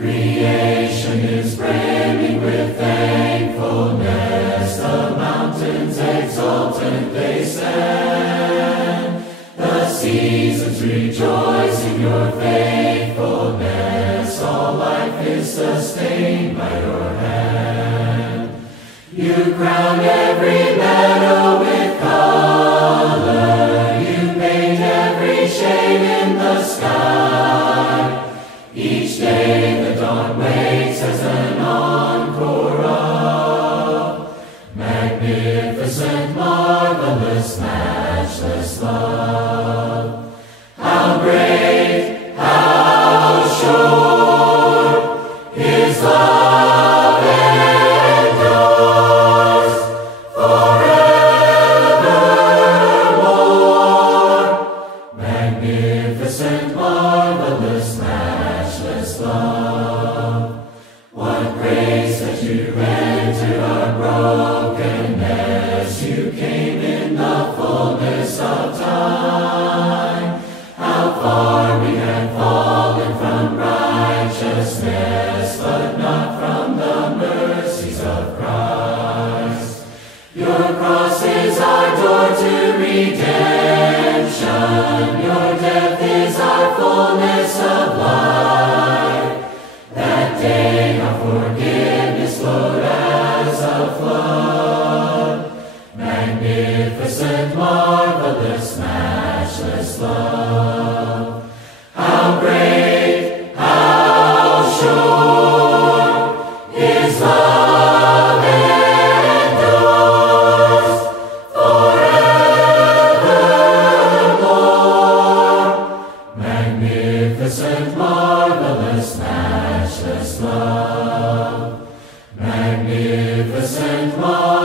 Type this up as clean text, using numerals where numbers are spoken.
Creation is brimming with thankfulness. The mountains exultant they stand. The seasons rejoice in your faithfulness. All life is sustained by your hand. You crown every meadow with color. You paint every shade in the sky. Each day the dawn wakes as an encore of magnificent, marvelous, matchless love. How great, how sure His love endures forevermore. Magnificent, marvelous, matchless love. What grace that you entered our brokenness. You came in the fullness of time. How far we had fallen from righteousness, but not from the mercies of Christ. Your cross is our door to redemption. Your death is our fullness of life. That day our forgiveness flowed as a flood. Magnificent, marvelous, matchless love. How great, how sure His love endures forevermore. Magnificent, marvelous, matchless love. Magnificent, marvelous.